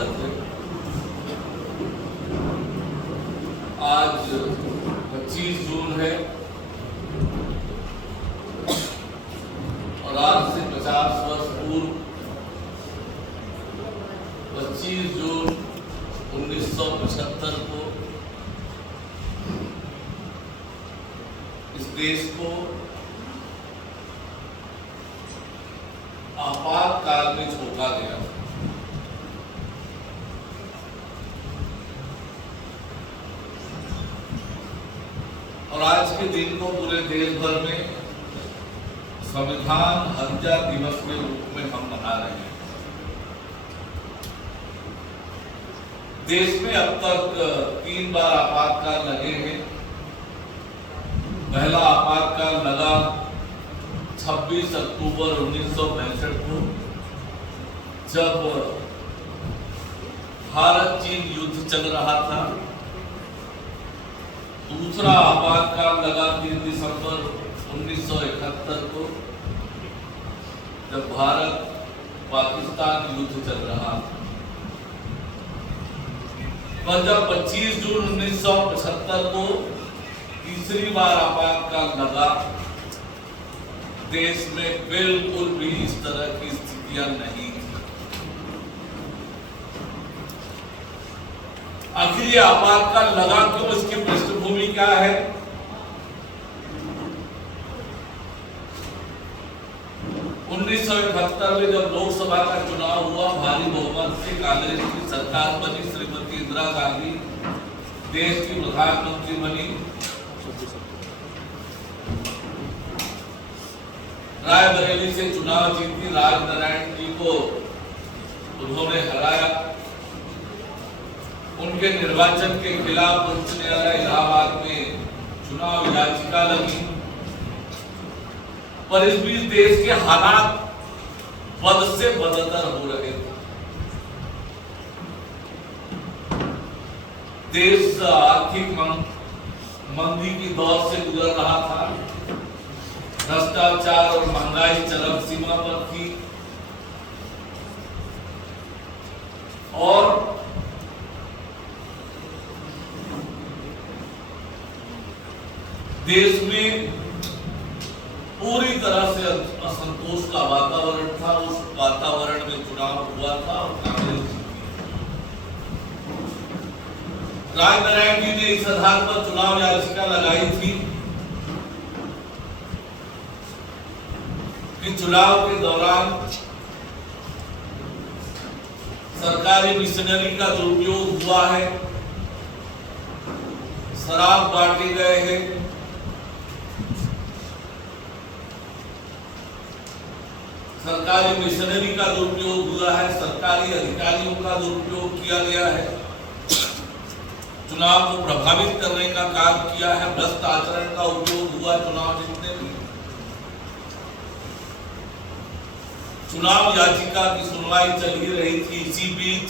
स्वागत है। आज 25 जून है और आज से 50 वर्ष पूर्व 25 जून 1975 को इस देश को आपातकाल में झोंका गया। और आज के दिन को पूरे देश भर में संविधान हत्या दिवस के रूप में हम मना रहे हैं। देश में अब तक 3 बार आपातकाल लगे हैं। पहला आपातकाल लगा 26 अक्टूबर 1965 को, जब भारत चीन युद्ध चल रहा था। दूसरा आपातकाल लगा 3 दिसंबर 1971 को, जब भारत पाकिस्तान युद्ध चल रहा था। पर जब 25 जून 1975 को तीसरी बार आपातकाल लगा, देश में बिल्कुल भी इस तरह की स्थितियां नहीं थी। आखिर ये आपातकाल लगा क्यों, इसकी पृष्ठभूमि क्या है? उन्नीस सौ 1971 में जब लोकसभा का चुनाव हुआ, भारी बहुमत से कांग्रेस की सरकार बनी। श्रीमती इंदिरा गांधी देश की प्रधानमंत्री बनी। रायबरेली से चुनाव जीती, राजनारायण जी को उन्होंने हराया। उनके निर्वाचन के खिलाफ उच्च न्यायालय इलाहाबाद में चुनाव याचिका लगी। पर इस बीच देश के हालात बद से बदतर हो रहे थे। देश आर्थिक मंदी की दौर से गुजर रहा था। भ्रष्टाचार और महंगाई चरम सीमा पर थी और देश में पूरी तरह से असंतोष का वातावरण था। उस वातावरण में चुनाव हुआ था और कांग्रेस जीती। राजनारायण जी ने इस आधार पर चुनाव याचिका लगाई थी कि चुनाव के दौरान सरकारी मिशनरी का दुरुपयोग हुआ है, शराब बांटे गए हैं, सरकारी मिशनरी का दुरुपयोग हुआ है, सरकारी अधिकारियों का दुरुपयोग किया गया है, चुनाव को प्रभावित करने का काम किया है, भ्रष्ट आचरण का उपयोग हुआ चुनाव जीतने में। चुनाव याचिका की सुनवाई चल ही रही थी। इसी बीच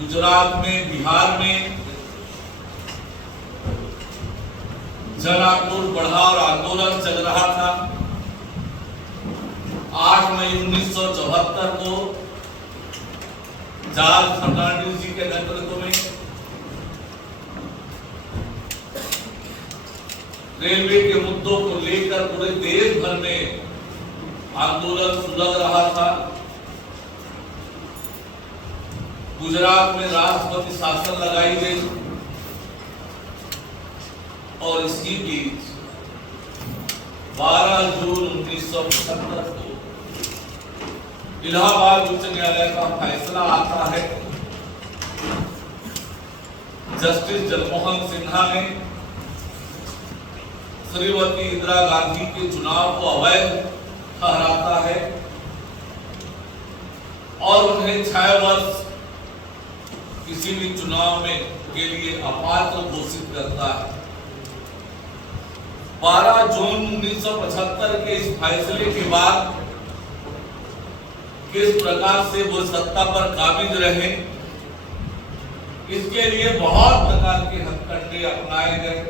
गुजरात में, बिहार में जन आक्रोश बढ़ा और आंदोलन चल रहा था। 8 मई 1974 को जॉर्ज फर्नांडिस जी के नेतृत्व में रेलवे के मुद्दों को लेकर पूरे देश भर में आंदोलन सुलग रहा था। गुजरात में राष्ट्रपति शासन लगाई गई और इसी बीच 12 जून 1975 को इलाहाबाद उच्च न्यायालय का फैसला आता है। जस्टिस जगमोहन सिन्हा ने श्रीमती इंदिरा गांधी के चुनाव को अवैध ठहराता है और उन्हें 6 वर्ष किसी भी चुनाव में के लिए अपात्र घोषित करता है। 12 जून 1975 के इस फैसले के बाद किस प्रकार से वो सत्ता पर काबिज रहे, इसके लिए बहुत प्रकार के हथकंडे अपनाए गए।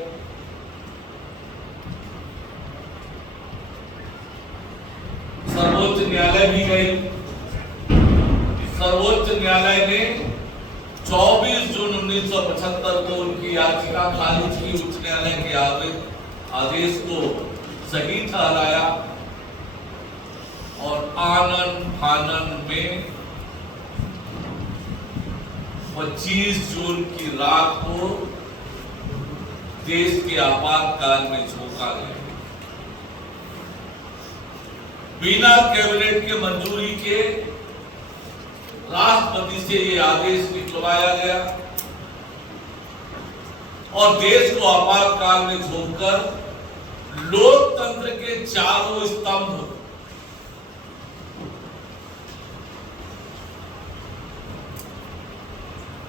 सर्वोच्च न्यायालय भी गए, सर्वोच्च न्यायालय ने 24 जून 1975 को उनकी याचिका खारिज की। उच्च न्यायालय के आदेश को सही ठहराया और आनन फानन में 25 जून की रात को देश के आपातकाल में झोंका गया। बिना कैबिनेट के मंजूरी के राष्ट्रपति से ये आदेश निकलवाया गया और देश को आपातकाल में झोंककर लोकतंत्र के चारों स्तंभ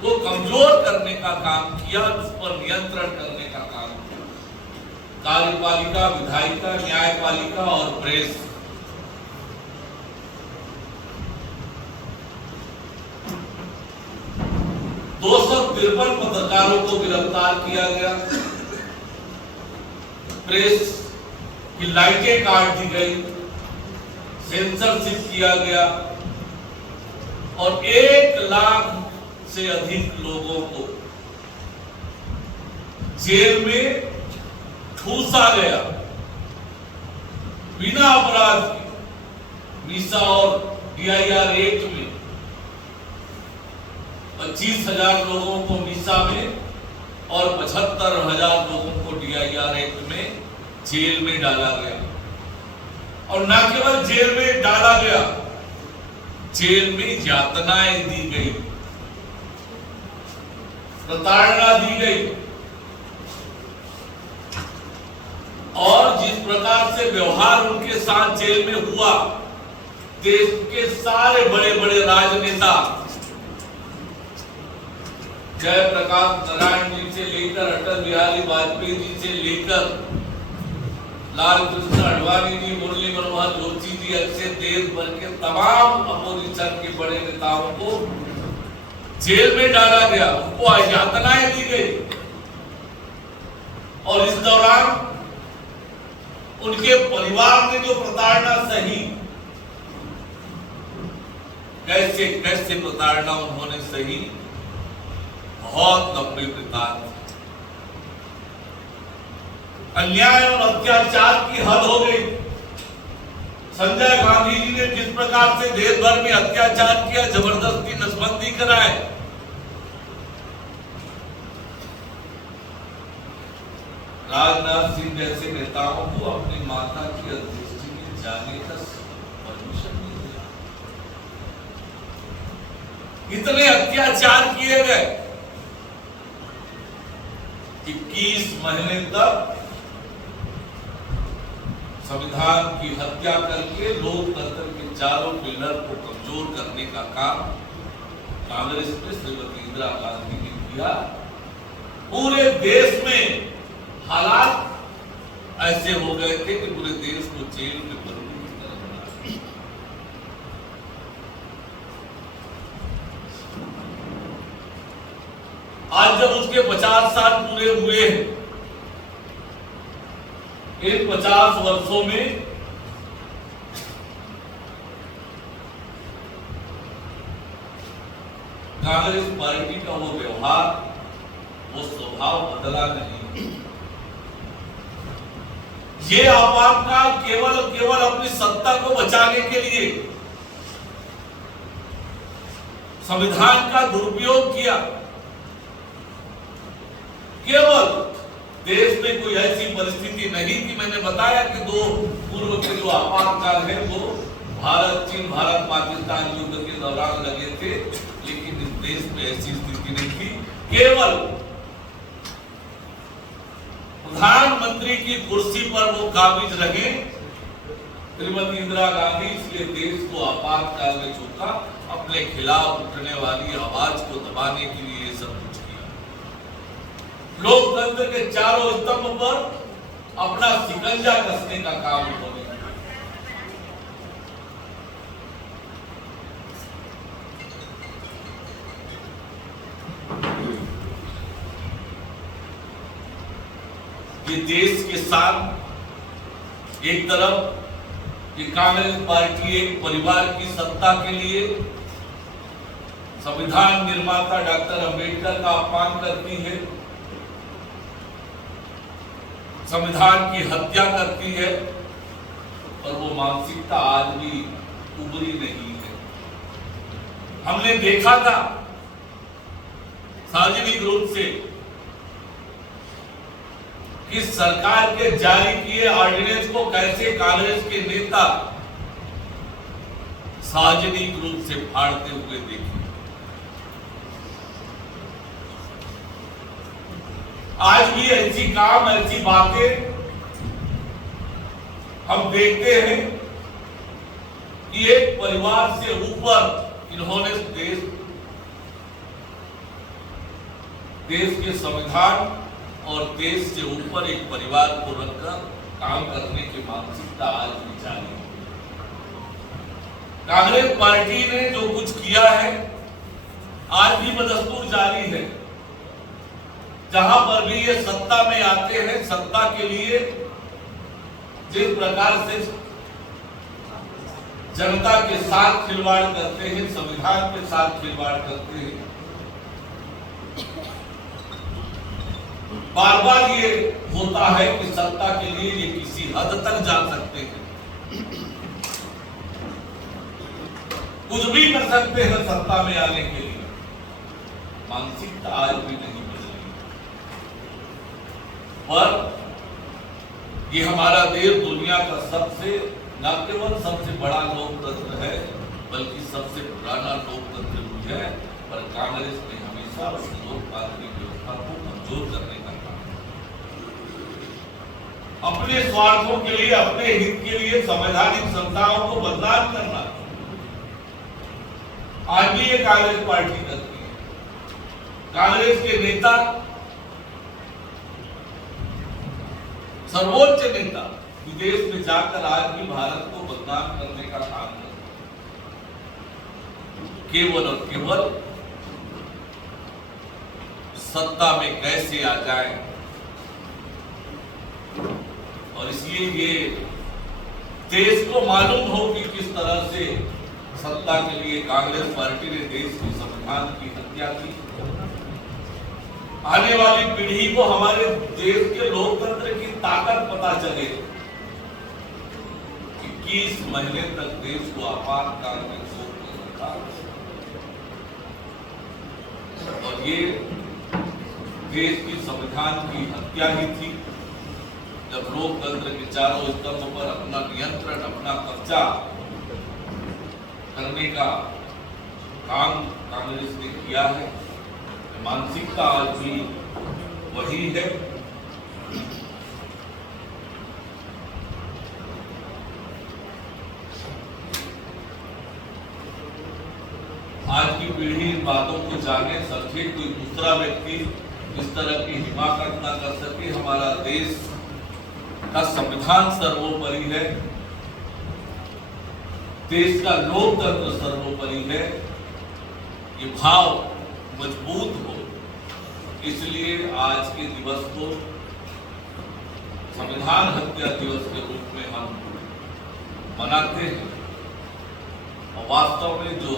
को कमजोर करने का काम किया, उस पर नियंत्रण करने का काम किया। कार्यपालिका, विधायिका, न्यायपालिका और प्रेस 253 पत्रकारों को गिरफ्तार किया गया। प्रेस की लाइटें काट दी गई, सेंसरशिप किया गया और 1 लाख से अधिक लोगों को जेल में ठूसा गया बिना अपराध के। मीसा और DIR एक्ट में 25,000 लोगों को मीसा में और 75,000 लोगों को DIR एक्ट में जेल में डाला गया। और न केवल जेल में डाला गया, जेल में यातनाएं दी गई, प्रताड़ना दी गई और जिस प्रकार से व्यवहार उनके साथ जेल में हुआ, देश के सारे बड़े बड़े राजनेता जयप्रकाश नारायण जी से लेकर अटल बिहारी वाजपेयी जी से लेकर लाल कृष्ण आडवाणी जी, मुरली मनोहर जोशी जी, ऐसे देश भर के तमाम अपोजिशन के बड़े नेताओं को जेल में डाला गया, उनको यातनाएं दी गई और इस दौरान उनके परिवार ने जो प्रताड़ना सही, कैसे कैसे प्रताड़ना उन्होंने सही, बहुत लंबे वृतांत। अन्याय और अत्याचार की हद हो गई। संजय गांधी जी ने जिस प्रकार से देश भर में अत्याचार किया, जबरदस्ती नसबंदी कराए, राजनाथ सिंह जैसे नेताओं को अपनी माता की अंत्येष्टि में जाने का परमिशन नहीं दिया। इतने अत्याचार किए गए। 21 महीने तक संविधान की हत्या करके लोकतंत्र के चारों पिलर को कमजोर करने का काम कांग्रेस ने, श्रीमती इंदिरा गांधी ने किया। पूरे देश में हालात ऐसे हो गए थे कि पूरे देश को जेल में बंद कर दिया। आज जब उसके 50 साल पूरे हुए हैं, इन 50 वर्षों में कांग्रेस पार्टी का वो व्यवहार, वो स्वभाव बदला नहीं। ये आपातकाल केवल अपनी सत्ता को बचाने के लिए संविधान का दुरुपयोग किया। केवल देश में कोई ऐसी परिस्थिति नहीं थी। मैंने बताया कि 2 पूर्व के जो आपातकाल है वो भारत चीन, भारत पाकिस्तान युद्ध के दौरान लगे थे, लेकिन इस देश में ऐसी स्थिति नहीं थी। केवल प्रधानमंत्री की कुर्सी पर वो काबिज रहे श्रीमती इंदिरा गांधी, इसलिए देश को आपातकाल में झोंका, अपने खिलाफ उठने वाली आवाज को दबाने के लिए ये सब कुछ किया। लोकतंत्र के चारों स्तंभ पर अपना शिकंजा कसने का काम उन्होंने किया। ये देश के साथ एक तरफ ये कांग्रेस पार्टी एक परिवार की सत्ता के लिए संविधान निर्माता डॉक्टर अंबेडकर का अपमान करती है, संविधान की हत्या करती है, और वो मानसिकता आज भी उभरी नहीं है। हमने देखा था सार्वजनिक रूप से कि सरकार के जारी किए ऑर्डिनेंस को कैसे कांग्रेस के नेता सार्वजनिक रूप से फाड़ते हुए देखे। आज भी ऐसी काम, ऐसी बातें हम देखते हैं कि एक परिवार से ऊपर इन्होंने देश के संविधान और देश से ऊपर एक परिवार को रखकर काम करने की मानसिकता आज भी जारी है। कांग्रेस पार्टी ने जो कुछ किया है आज भी बदस्तूर जारी है। जहां पर भी ये सत्ता में आते हैं, सत्ता के लिए जिस प्रकार से जनता के साथ खिलवाड़ करते हैं, संविधान के साथ खिलवाड़ करते हैं, बार बार ये होता है कि सत्ता के लिए ये किसी हद तक जा सकते हैं, कुछ भी कर सकते हैं सत्ता में आने के लिए। मानसिकता आज भी नहीं बदली, पर ये हमारा देश दुनिया का सबसे न केवल सबसे बड़ा लोकतंत्र है, बल्कि सबसे पुराना लोकतंत्र भी है। पर कांग्रेस ने हमेशा उस लोकतांत्रिक व्यवस्था को कमजोर करने का काम, अपने स्वार्थों के लिए, अपने हित के लिए संवैधानिक संस्थाओं को बदनाम करना आज भी ये कांग्रेस पार्टी करती है। कांग्रेस के नेता, सर्वोच्च नेता विदेश में जाकर आज भी भारत को बदनाम करने का काम करते, केवल और केवल सत्ता में कैसे आ जाए। और इसलिए ये देश को मालूम हो कि किस तरह से सत्ता के लिए कांग्रेस पार्टी ने देश के संविधान की हत्या की। आने वाली पीढ़ी को हमारे देश के लोकतंत्र की ताकत पता चले। 21 महीने तक देश को आपातकाल में छोड़ रखा, और ये देश की संविधान की हत्या ही थी, जब लोकतंत्र के चारों स्तंभ पर अपना नियंत्रण, अपना कब्जा करने का काम कांग्रेस ने किया है। मानसिकता आज भी वही है। आज की पीढ़ी इन बातों को जाने, समझे, कोई दूसरा व्यक्ति इस तरह की हिमाकत ना कर सके। हमारा देश का संविधान सर्वोपरि है, देश का लोकतंत्र सर्वोपरि है। ये भाव मजबूत हो, इसलिए आज के दिवस को संविधान हत्या दिवस के रूप में हम मनाते हैं। और वास्तव में जो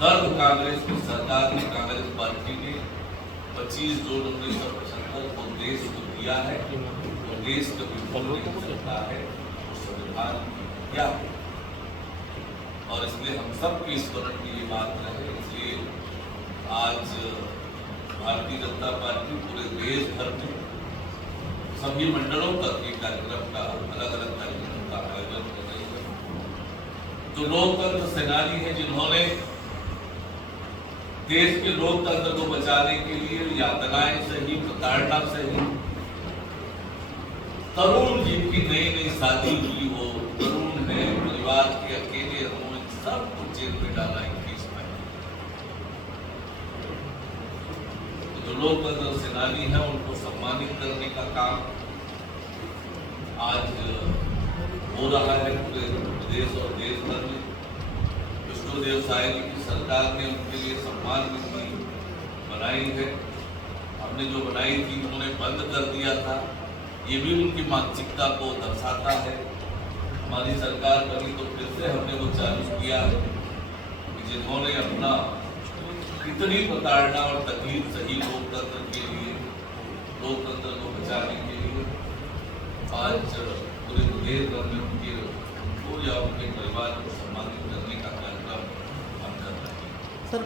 दर्द कांग्रेस की सरकार ने, कांग्रेस पार्टी ने 25 जून 1975 को देश को दिया है, वो देश कभी भूल नहीं सकता है। संविधान क्या है, और इसलिए हम सबकी स्मरण की ये बात रहे। इसलिए आज भारतीय जनता पार्टी पूरे देश भर में सभी मंडलों तक ये कार्यक्रम का, अलग अलग कार्यक्रम का आयोजन कर रही है। जो लोकतंत्र सेनानी है, जिन्होंने देश के लोकतंत्र को बचाने के लिए यातनाएं सही, प्रताड़ना सही, तरुण जिनकी नई नई शादी हुई हो, तरुण है, परिवार के अकेले हो, सब कुछ जेल में डाला 21 में। तो जो लोकतंत्र सेनानी है, उनको सम्मानित करने का काम आज हो रहा है पूरे प्रदेश और देश भर में। विष्णुदेव साय जी की सरकार ने उनके लिए सम्मान निधि बनाई है। हमने जो बनाई थी उन्होंने बंद कर दिया था, ये भी उनकी मानसिकता को दर्शाता है। हमारी सरकार बनी तो फिर से हमने वो चालू किया है। जिन्होंने अपना इतनी प्रताड़ना और तकलीफ सही लोकतंत्र के लिए, लोकतंत्र को बचाने के लिए आज पूरे प्रदेश भर में उनको या उनके परिवार को सम्मानित करने का कार्यक्रम हम कर रहे हैं। सर